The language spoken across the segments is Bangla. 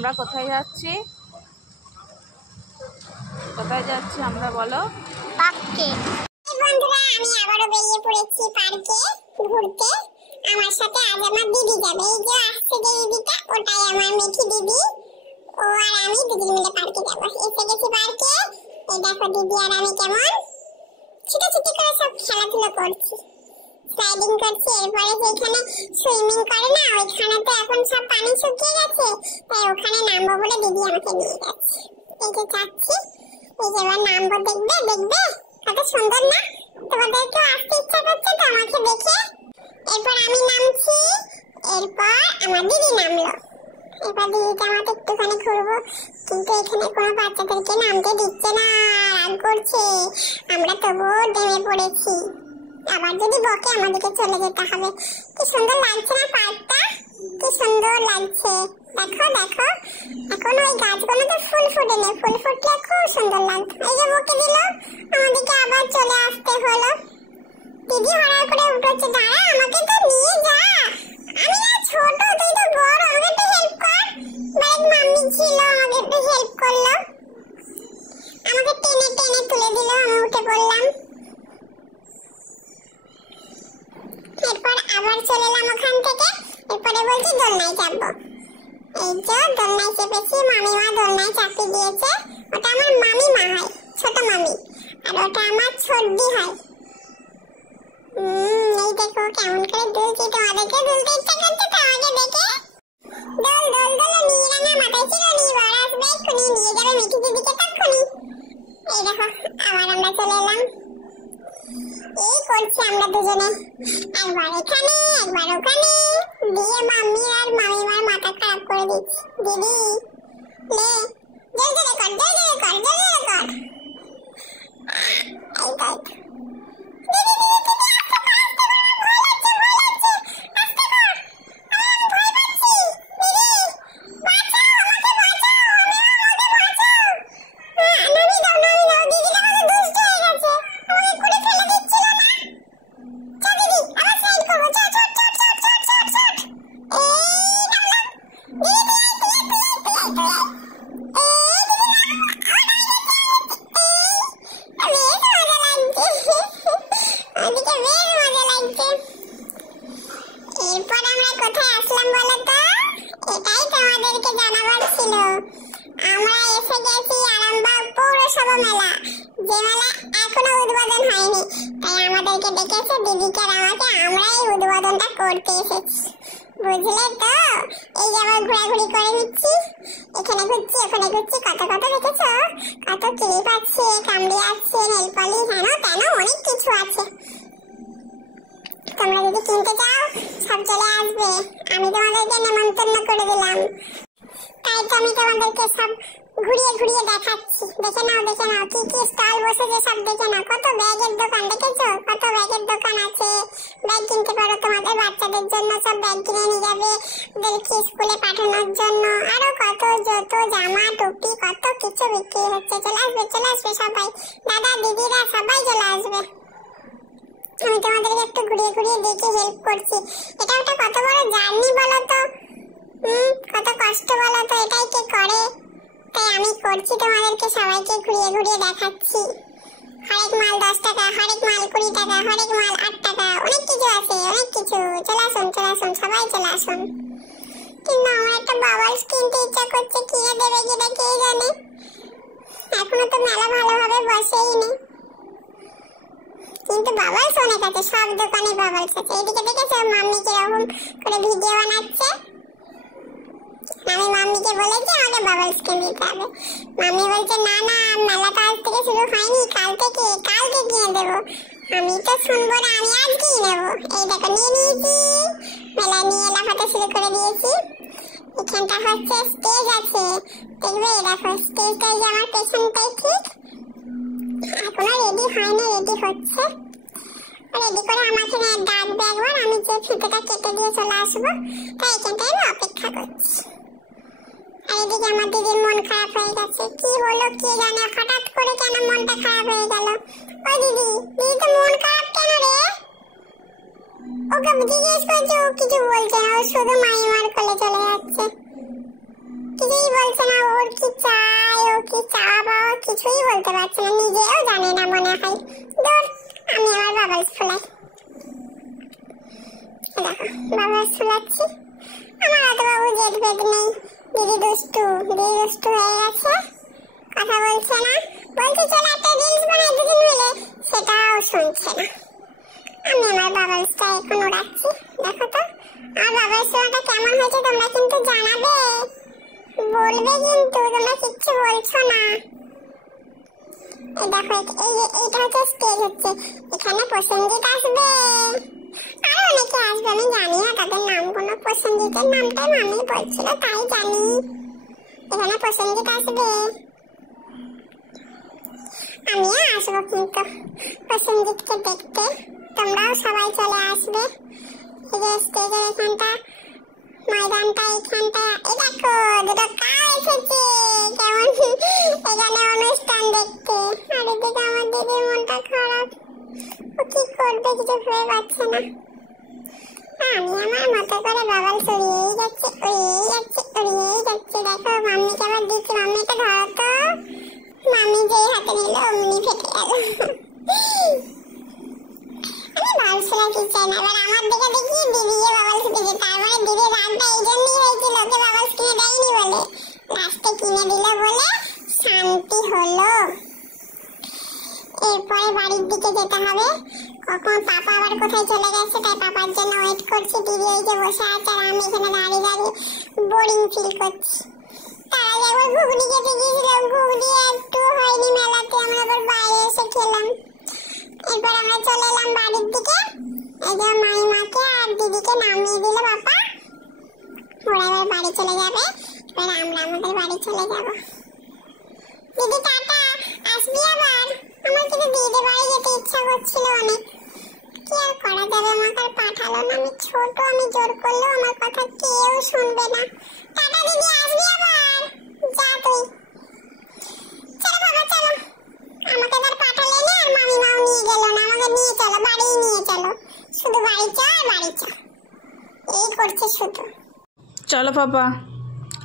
আমরা কোথায় যাচ্ছি? কোথায় যাচ্ছি আমরা বলো? পার্কে। বন্ধুরা আমি আবারও বেরিয়ে পড়েছি পার্কে ঘুরতে। আমার সাথে আজ আমার দিদি যাবে। এই যে আসছে যে দিদিটা, ওটাই আমার মিঠি দিদি। ও আর আমি দুজন মিলে পার্কে যাবো। এসে গেছি পার্কে। এই দেখো দিদি আর আমি কেমন ছিটাছিটি করে সব খেলাধুলা করছি, স্লাইডিং করছি। এরপরে যেখানে সুইমিং করে না, ওইখানে তো এখন সব পানি শুকিয়ে গেছে, তাই ওখানে নামবো বলে দিদি আমাকে নিয়ে গেছে। এই যে যাচ্ছি, এই যে এবার নামবো। দেখবে দেখবে কত সুন্দর না? তোমাদেরকেও আসতে ইচ্ছা করছে তো আমাকে দেখে। এরপর আমি নামছি, এরপর আমার দিদি নামলো। এবার দিদিকে আমাকে একটুখানি ঘুরবো, কিন্তু এখানে কোনো বাচ্চাদেরকে নামতে দিচ্ছে না, রাগ করছে। আমরা তবুও নেমে পড়েছি। আবার যদি বকে আমাদেরকে চলে যেতে হবে। কি সুন্দর লাগছে না পার্কটা? কি সুন্দর লাগছে, দেখো দেখো। এখন ওই গাছগুলোতে ফুল ফুটে নেই, ফুল ফুটলে খুব সুন্দর লাগতো। এই যে বকে দিল, আমাদেরকে আবার চলে আসতে হলো। দিদি হঠাৎ করে উঠেছে, দাঁড়া আমাকে তো নিয়ে যা, আমি আর ছোট, তুই তো বড়, আমাকে একটু হেল্প কর। বাইক মাম্মি ছিল, আমাকে একটু হেল্প করলো, আমাকে টেনে টেনে তুলে দিল, আমি উঠে পড়লাম। এরপর আবার চলে এলাম ওখান থেকে। এরপরে বলছি দোলনায় চাপবো। এই যে দোলনায় চেপেছি, মামিমা দোলনায় চাপিয়ে দিয়েছে। ওটা আমার মামিমা হয়, ছোট মামি, আর ওটা আমার ছোটদি হয়। এই দেখো কেমন করে দুলছি, তোমাদেরকে দুলতে ইচ্ছা করছে তো আমাকে দেখে? দোল দোল দোল, নিয়ে মাথায় ছিল নি, বড় আসবে এক্ষুনি নিয়ে যাবে মিঠি দিদিকে তক্ষুনি। এই দেখো আবার আমরা চলে এলাম। এই করছি আমরা দুজনে, একবার এখানে একবার ওখানে, দিয়ে মাম্মি আর মামিমার মাথা খারাপ করে দিচ্ছি। দিদি লে, জল জলে কর, জল জলে কর, জল জলে কর। এই তাই দিদিকে আর আমাকে, আমরাই উদ্বোধনটা করতে এসেছি, বুঝলে তো? এই যে আবার ঘোরাঘুরি করে নিচ্ছি, এখানে ঘুরছি ওখানে ঘুরছি, কত কত দেখেছো, কত ক্লিপ আছে, কামড়ি আছে, নেল পলিশ, হেন তেন অনেক কিছু আছে। তোমরা যদি কিনতে চাও সব চলে আসবে, আমি তোমাদেরকে নেমন্তন্ন করে দিলাম। তাই তো আমি তোমাদেরকে সব ঘুরিয়ে ঘুরিয়ে দেখাচ্ছি। দেখে নাও দেখে নাও কি কি স্টল বসেছে, সব দেখে নাও। কত ব্যাগের দোকান দেখেছো, কত ব্যাগের দোকান আছে। ব্যাগ কিনতে পারো তোমাদের বাচ্চাদের জন্য, সব ব্যাগ কিনে নিয়ে যাবে ওদেরকে স্কুলে পাঠানোর জন্য। আরো কত জুতো জামা টুপি কত কিছু বিক্রি হচ্ছে। চলে আসবে সবাই, দাদা দিদিরা সবাই চলে আসবে। আমি তোমাদেরকে একটু ঘুরিয়ে ঘুরিয়ে দেখে হেল্প করছি। এটা একটা কত বড় জার্নি বলো তো, কত কষ্ট বলো তো, এটাই কে করে? তাই আমি করছি, তোমাদেরকে সবাইকে ঘুরিয়ে ঘুরিয়ে দেখাচ্ছি। হরেক মাল 10 টাকা, হরেক মাল 20 টাকা, হরেক মাল 8 টাকা, অনেক কিছু আছে, অনেক কিছু। চলে আসুন সবাই চলে আসুন। কিন্তু আমার একটা বাবলস কিনতে ইচ্ছা করছে, কিনে দেবে কিনা কে জানে। এখনো তো মেলা ভালোভাবে বসেই নি, কিন্তু বাবলস অনেক আছে, সব দোকানে বাবলস আছে। এদিকে দেখেছো মাম্মি কিরকম করে ভিডিও বানাচ্ছে? আমি মাম্মিকে বলেছি আমাকে বাবলস কিনে দিতে হবে। মাম্মি বলছে না না, মেলাটা আজ থেকে শুরু হয়নি, কালকে কিনে দেবো। আমি তো শুনবো না, আমি আজকেই নেবো। এই দেখো নিয়ে নিয়েছি, মেলা নিয়ে লাফাতে শুরু করে দিয়েছি। এখানটা হচ্ছে স্টেজ আছে, দেখবে দেখো স্টেজটা যে আমার পেছনটাই ঠিক। এখনো রেডি হয়নি, রেডি হচ্ছে। রেডি করে আমাকে ডাকবে একবার, আমি যে ফিতেটা কেটে দিয়ে চলে আসবো। তাই এখানটায় আমি অপেক্ষা করছি। আর এদিকে আমার দিদির মন খারাপ হয়ে গেছে। কি হলো কে জানে, হঠাৎ করে কেন মনটা খারাপ হয়ে গেল? ও দিদি তো মন খারাপ কেন রে? ওকে জিজ্ঞেস করছে, ও কিছু বলছে না, ও শুধু মাইমার কোলে চলে যাচ্ছে। কি কিছুই বলছে না, ওর কি চাই, ও কি চাওয়া কিছুই বলতে পারছে না, নিজেও জানে না মনে হয়। দূর, আমি আমার বাবলস ফুলাই। দেখো বাবলস ফুলাচ্ছি। আমার অত বাবু জেদ বেদ নেই। দিদি দুষ্টু হয়ে গেছে, কথা বলছে না। বলছে চলো একটা রিলস বানাই দুদিন মিলে, সেটাও শুনছে না। আমি আমার বাবলসটা এখন উড়াচ্ছি। দেখো তো আমার বাবলস উড়াটা কেমন হয়েছে তোমরা কিন্তু জানাবে, বলবে কিন্তু, তোমরা কিচ্ছু বলছো না। এই দেখো এইটা হচ্ছে স্টেজ হচ্ছে, এখানে প্রসেনজিৎ আসবে, আরো অনেকে আসবে, আমি জানি না তাদের নাম, কোনো প্রসেনজিতের নামটাই মামি বলছিল তাই জানি। এখানে প্রসেনজিৎ আসবে, আমিও আসবো কিন্তু প্রসেনজিৎকে দেখতে, তোমরাও সবাই চলে আসবে। এই যে স্টেজের এখানটা, ময়দানটা এখানটা, এই দেখো দুটো কার এসেছে কেমন এখানে অনুষ্ঠান দেখতে। আর এদিকে আমার দিদির মনটা খারাপ, ও কি করবে কিছু ভেবে পাচ্ছে না। আমি আমার মতো করে বাবলস উড়িয়েই যাচ্ছে। দেখো মাম্মিকে আবার দিচ্ছি, মাম্মিটা ধরো তো। মাম্মি যেই হাতে নিল অমনি ফেটে গেল। আমি বাবলস ফুলাতে চাই না, এবার আমার দিকে দেখি দিদিকে বাবলস দিচ্ছে, তার মানে দিদির রাগটা এই জন্যই হয়েছিল, ওকে বাবলস কিনে দেয়নি বলে, লাস্টে কিনে দিল বলে শান্তি হলো। এরপরে বাড়ির দিকে যেতে হবে, কখন পাপা আবার কোথায় চলে গেছে, তাই পাপার জন্য ওয়েট করছি। দিদি এই যে বসে আছে আর আমি এখানে দাঁড়িয়ে বোরিং ফিল করছি। তার আগে একবার ঘুগনি খেতে গিয়েছিলাম, ঘুগনি একটু হয়নি মেলাতে, আমরা আবার বাইরে এসে খেলাম। এরপর আমরা চলে এলাম বাড়ির দিকে। এই যে মাইমাকে আর দিদিকে নামিয়ে দিল পাপা, ওরা এবার বাড়ি চলে যাবে, এবার আমরা আমাদের বাড়ি চলে যাব। দিদি টাটা, আসবি আবার? আমার কিন্তু দিদির বাড়ি যেতে ইচ্ছা করছিল অনেক, কি আর করা যাবে, আমাকে আর পাঠালো না। আমি ছোট, আমি জোর করলেও আমার কথা কেউ শুনবে না। টাটা দিদি, আসবি আবার? যা তুই, চলো বাবা চলো, আমাকে আর পাঠালে না, আর মামিমাও নিয়ে গেল না, আমাকে নিয়ে চলো, বাড়ি নিয়ে চলো, শুধু বাড়ি চ আর বাড়ি চ, এই করছে শুধু। চলো পাপা,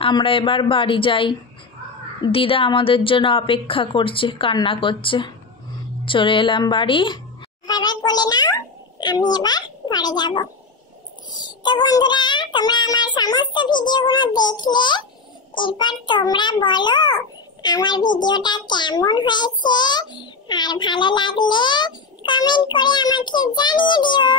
আমরা এবার বাড়ি যাই, দিদা আমাদের জন্য অপেক্ষা করছে, কান্না করছে। চলে এলাম বাড়ি। এবার বলে নাও, আমি এবার ঘরে যাব। তো বন্ধুরা, তোমরা আমার সমস্ত ভিডিওগুলো দেখলে, এরপর তোমরা বলো আমার ভিডিওটা কেমন হয়েছে, আর ভালো লাগলে কমেন্ট করে আমাকে জানিয়ে দিও।